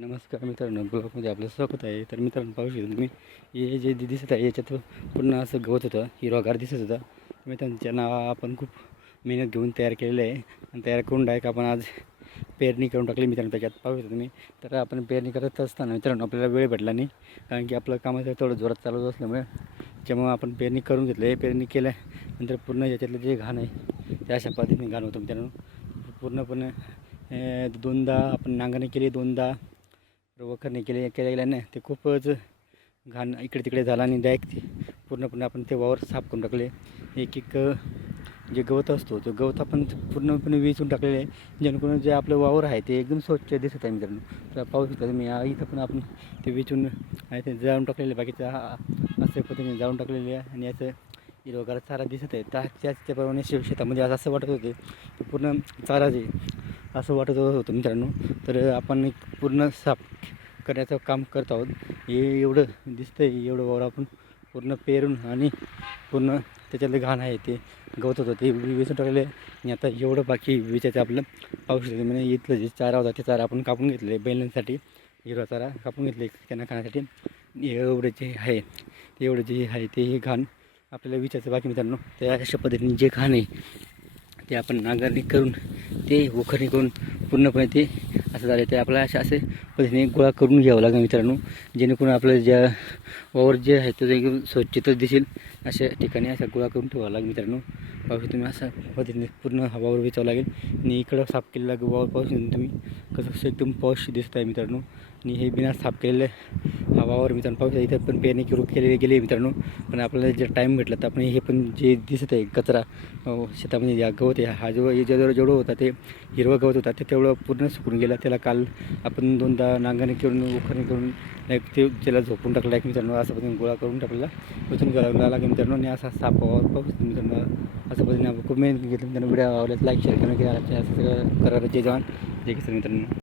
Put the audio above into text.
नमस्कार मित्रांनो ब्लॉकमध्ये आपलं स्वागत आहे. तर मित्रांनो पाहू शकतो तुम्ही हे जे दिसत आहे याच्यात पूर्ण असं गवत होतं हिरवागार दिसत होतं. मित्रांच्या त्यांना आपण खूप मेहनत घेऊन तयार केलेलं आहे. आणि तयार करून डायरेक्ट आपण आज पेरणी करून टाकली मित्रांनो त्याच्यात पाहू शकतो तुम्ही. तर आपण पेरणी करत असताना मित्रांनो आपल्याला वेळ भेटला नाही. कारण की आपलं कामाचं थोडं जोरात चालू असल्यामुळे त्यामुळे आपण पेरणी करून घेतलं आहे. पेरणी केल्यानंतर पूर्ण याच्यातलं जे घाण आहे त्या अशा पद्धतीने घाण होतं मित्रांनो. पूर्णपणे दोनदा आपण नांगरणी केली दोनदा वखरणी केले केल्या गेल्याने ते खूपच घाण इकडे तिकडे झालं आणि डायरेक्ट पूर्णपणे आपण ते वावर साफ करून टाकले. एक एक जे गवत असतो तो गवत आपण पूर्णपणे वेचून टाकलेले आहे. जेणेकरून जे आपलं वावर आहे ते एकदम स्वच्छ दिसत आहे मित्रांनो. तर पाहू शकता तुम्ही इथं पण आपण ते वेचून आहे ते जाळून टाकलेले बाकीचं असं पद्धतीने जाळून टाकलेले आहे. आणि याचं हिरवगार चारा दिसत आहे. त्या त्याच त्याप्रमाणे शेव शेतामध्ये असं वाटत होते पूर्ण चारा जे असं वाटत होतं मित्रांनो. तर आपण एक पूर्ण साफ करण्याचं काम करत आहोत. हे एवढं दिसतं आहे एवढं वावर आपण पूर्ण पेरून आणि पूर्ण त्याच्यातलं घाण आहे ते गवत होतं. ते वेचून टाकलेलं आहे. आणि आता एवढं बाकी वेचायचं आपलं पाहू शकतो म्हणजे इथलं जे चारा होता ते चारा आपण कापून घेतले बैलांसाठी. हिरवा चारा कापून घेतले त्यांना खाण्यासाठी. एवढं जे आहे ते एवढं जे आहे ते हे घाण आपल्याला विचारायचं बाकी मित्रांनो. त्या अशा पद्धतीने जे घाण आहे ते आपण नांगरणी करून ते वखरणी करून पूर्णपणे ते असं झालं. ते आपल्याला अशा असे पद्धतीने गोळा करून घ्यावं लागेल मित्रांनो. जेणेकरून आपलं ज्या वावर जे आहे ते एकदम स्वच्छता दिसेल. अशा ठिकाणी असा गोळा करून ठेवावा लागेल मित्रांनो. पाहू तुम्ही अशा पद्धतीने पूर्ण हवावर वावर वेचावं लागेल. आणि इकडं साफ केलेला वावर पाऊस तुम्ही. कसं कसं एकदम पॉश दिसत आहे मित्रांनो. आणि हे बिना साफ केलेलं हा वावर मित्रांनो पाहू इथं पण पेरणी करून केलेले गेले मित्रांनो. पण आपल्याला जर टाईम भेटला तर आपण हे पण जे दिसत आहे कचरा शेतामध्ये या गवत आहे हा जो हे जेवढं जेवढं होता ते हिरवं गवत होता ते तेवढं पूर्ण सुकून गेलं. त्याला काल आपण दोनदा नांगरणी करून उखरणी करून ते त्याला झोपून टाकलं एक मित्रांनो. असं पद्धतीने गोळा करून टाकलेला वेचून घालावला लागेल. मित्रांनो आणि असा साफ वावर मित्रांनो असं पद्धतीने खूप मेहनत घेतली. मित्रांनो व्हिडिओ आवडल्यास लाईक शेअर करून की असं सगळं करायला जे जवान. जय किसान मित्रांनो.